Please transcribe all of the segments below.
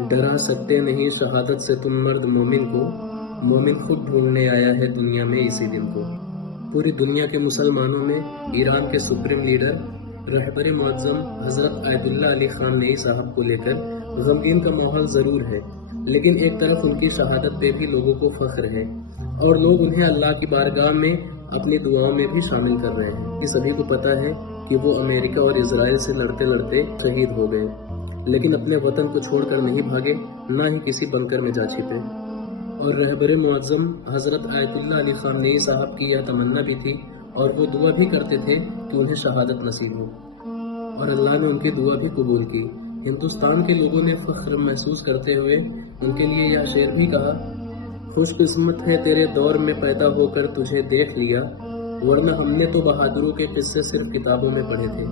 डरा सकते नहीं शहादत से तुम मर्द मोमिन को, मोमिन खुद ढूंढने आया है दुनिया में इसी दिन को। पूरी दुनिया के मुसलमानों में ईरान के सुप्रीम लीडर रहबर मुअज्जम हजरत आयतुल्लाह अली खामनेई साहब को लेकर गमगीन का माहौल जरूर है, लेकिन एक तरफ उनकी शहादत पे भी लोगों को फख्र है और लोग उन्हें अल्लाह की बारगाह में अपनी दुआओं में भी शामिल कर रहे हैं। ये सभी को पता है कि वो अमेरिका और इजराइल से लड़ते लड़ते शहीद हो गए, लेकिन अपने वतन को छोड़कर नहीं भागे, ना ही किसी बंकर में जा छिपे। और रहबर मुअज्जम हजरत आयतुल्लाह अली खामनेई साहब की यह तमन्ना भी थी और वो दुआ भी करते थे कि उन्हें शहादत नसीब हो, और अल्लाह ने उनकी दुआ भी कबूल की। हिंदुस्तान के लोगों ने फख्र महसूस करते हुए उनके लिए यह शेर भी कहा, खुशकिस्मत है तेरे दौर में पैदा होकर तुझे देख लिया, वरना हमने तो बहादुरों के किस्से सिर्फ किताबों में पढ़े थे।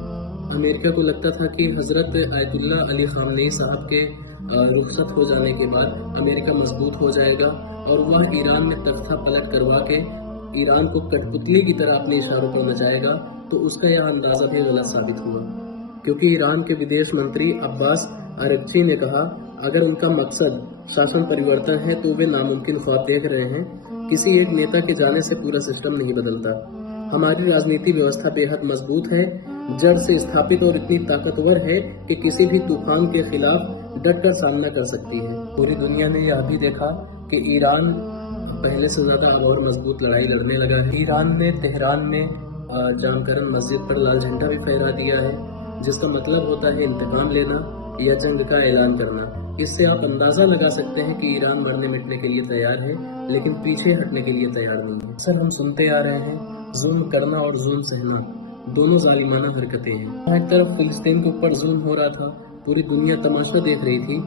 अमेरिका को लगता था कि हजरत आयतुल्लाह अली खामनेई साहब के रुखसत हो जाने के बाद अमेरिका मजबूत हो जाएगा और वह ईरान में तख्ता पलट करवा के ईरान को कठपुतली की तरह अपने इशारों पर नचाएगा। तो उसका यह अंदाजा भी गलत साबित हुआ, क्योंकि ईरान के विदेश मंत्री अब्बास अरगची ने कहा, अगर उनका मकसद शासन परिवर्तन है तो वे नामुमकिन ख्वाब देख रहे हैं। किसी एक नेता के जाने से पूरा सिस्टम नहीं बदलता। हमारी राजनीति व्यवस्था बेहद मजबूत है, जड़ से स्थापित और इतनी ताकतवर है कि किसी भी तूफान के खिलाफ डट कर सामना कर सकती है। पूरी दुनिया ने यह भी देखा कि ईरान पहले से ज्यादा अब और मजबूत लड़ाई लड़ने लगा है। ईरान ने तेहरान में जामकरन मस्जिद पर लाल झंडा भी फहरा दिया है, जिसका मतलब होता है इंतकाम लेना या जंग का ऐलान करना। इससे आप अंदाजा लगा सकते हैं कि ईरान मरने मिटने के लिए तैयार है, लेकिन पीछे हटने के लिए तैयार नहीं है। अक्सर हम सुनते आ रहे हैं, जुल्म करना और जुल्म सहना दोनों जालिमाना हरकतें हैं। एक तरफ फिलिस्तीन के ऊपर जुल्म हो रहा था, पूरी दुनिया तमाशा देख रही थी।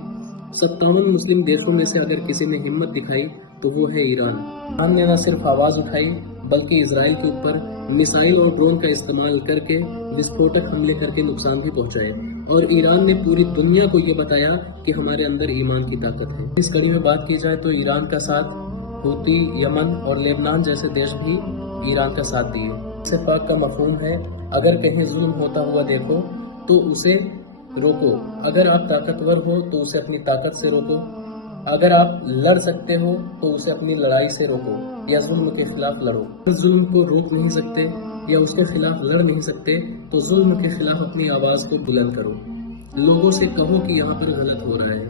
57 मुस्लिम देशों में से अगर किसी ने हिम्मत दिखाई तो वो है ईरान। ईरान ने न सिर्फ आवाज उठाई बल्कि इजराइल के ऊपर मिसाइल और ड्रोन का इस्तेमाल करके विस्फोटक हमले करके नुकसान भी पहुंचाए, और ईरान ने पूरी दुनिया को ये बताया कि हमारे अंदर ईमान की ताकत है। इस कड़ी में बात की जाए तो ईरान का साथ हूती, यमन और लेबनान जैसे देश भी ईरान का साथ दिए। इत्तेफाक का मफहूम है, अगर कहीं जुल्म होता हुआ देखो तो उसे रोको, अगर आप ताकतवर हो तो उसे अपनी ताकत से रोको, अगर आप लड़ सकते हो तो उसे अपनी लड़ाई से रोको या जुल्म के खिलाफ लड़ो। अगर जुल्म को रोक नहीं सकते या उसके खिलाफ लड़ नहीं सकते तो जुल्म के खिलाफ अपनी आवाज को बुलंद करो, लोगों से कहो कि यहाँ पर गलत हो रहा है।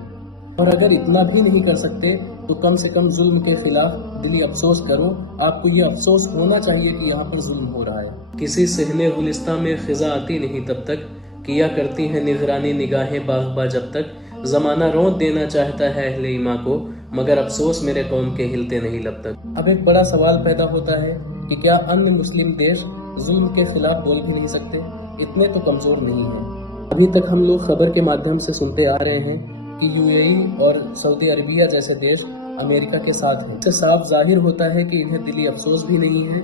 और अगर इतना भी नहीं कर सकते तो कम से कम जुल्म के खिलाफ दिली अफसोस करो। आपको ये अफसोस होना चाहिए कि यहाँ पर जुल्म हो रहा है। किसी सहने गुलिस्तां में खिजा आती नहीं तब तक, किया करती है निगरानी निगाहें बाग़बा जब तक, जमाना रौंद देना चाहता है अहले ईमान को, मगर अफसोस मेरे कौम के हिलते नहीं लब तक। अब एक बड़ा सवाल पैदा होता है कि क्या अन्य मुस्लिम देश जुल्म के खिलाफ बोल भी नहीं सकते? इतने तो कमजोर नहीं है। अभी तक हम लोग खबर के माध्यम से सुनते आ रहे हैं कि यूएई और सऊदी अरबिया जैसे देश अमेरिका के साथ हैं। इससे साफ जाहिर होता है कि इन्हें दिली अफसोस भी नहीं है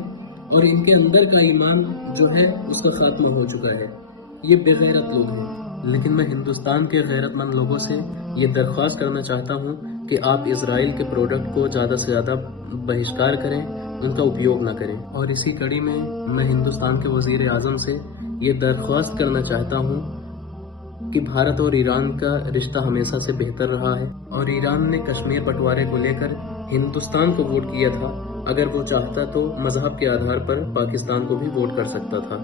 और इनके अंदर का ईमान जो है उसका खात्मा हो चुका है। ये बेगैरत लोग हैं। लेकिन मैं हिंदुस्तान के गैरतमंद लोगों से ये दरख्वास्त करना चाहता हूँ कि आप इजराइल के प्रोडक्ट को ज़्यादा से ज़्यादा बहिष्कार करें, उनका उपयोग न करें। और इसी कड़ी में मैं हिंदुस्तान के वजीर आज़म से ये दरख्वास्त करना चाहता हूँ कि भारत और ईरान का रिश्ता हमेशा से बेहतर रहा है और ईरान ने कश्मीर बंटवारे को लेकर हिंदुस्तान को वोट किया था। अगर वो चाहता तो मजहब के आधार पर पाकिस्तान को भी वोट कर सकता था।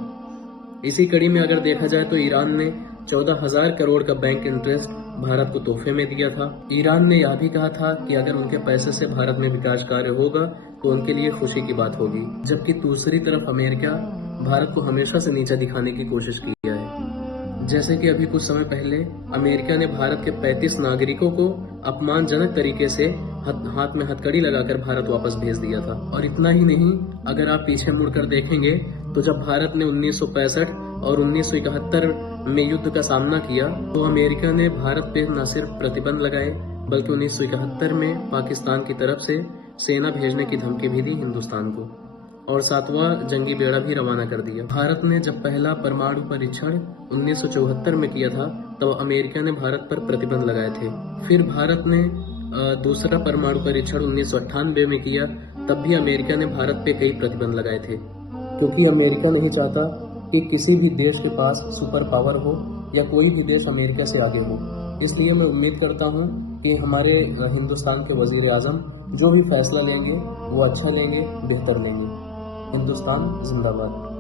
इसी कड़ी में अगर देखा जाए तो ईरान ने 14,000 करोड़ का बैंक इंटरेस्ट भारत को तोहफे में दिया था। ईरान ने यह भी कहा था कि अगर उनके पैसे से भारत में विकास कार्य होगा तो उनके लिए खुशी की बात होगी, जबकि दूसरी तरफ अमेरिका भारत को हमेशा से नीचा दिखाने की कोशिश की है। जैसे कि अभी कुछ समय पहले अमेरिका ने भारत के 35 नागरिकों को अपमानजनक तरीके से हाथ में हथकड़ी लगाकर भारत वापस भेज दिया था। और इतना ही नहीं, अगर आप पीछे मुड़कर देखेंगे तो जब भारत ने 1965 और 1971 में युद्ध का सामना किया तो अमेरिका ने भारत पे न सिर्फ प्रतिबंध लगाए बल्कि 1971 में पाकिस्तान की तरफ से सेना भेजने की धमकी भी दी हिंदुस्तान को, और 7वां जंगी बेड़ा भी रवाना कर दिया। भारत ने जब पहला परमाणु परीक्षण 1974 में किया था तब अमेरिका ने भारत पर प्रतिबंध लगाए थे। फिर भारत ने दूसरा परमाणु परीक्षण 1998 में किया, तब भी अमेरिका ने भारत पे कई प्रतिबंध लगाए थे, क्योंकि अमेरिका नहीं चाहता कि किसी भी देश के पास सुपर पावर हो या कोई भी देश अमेरिका से आगे हो। اس لیے میں امید کرتا ہوں کہ ہمارے ہندوستان کے وزیر اعظم جو بھی فیصلہ لیں گے وہ اچھا لیں گے، بہتر لیں گے۔ ہندوستان زندہ باد۔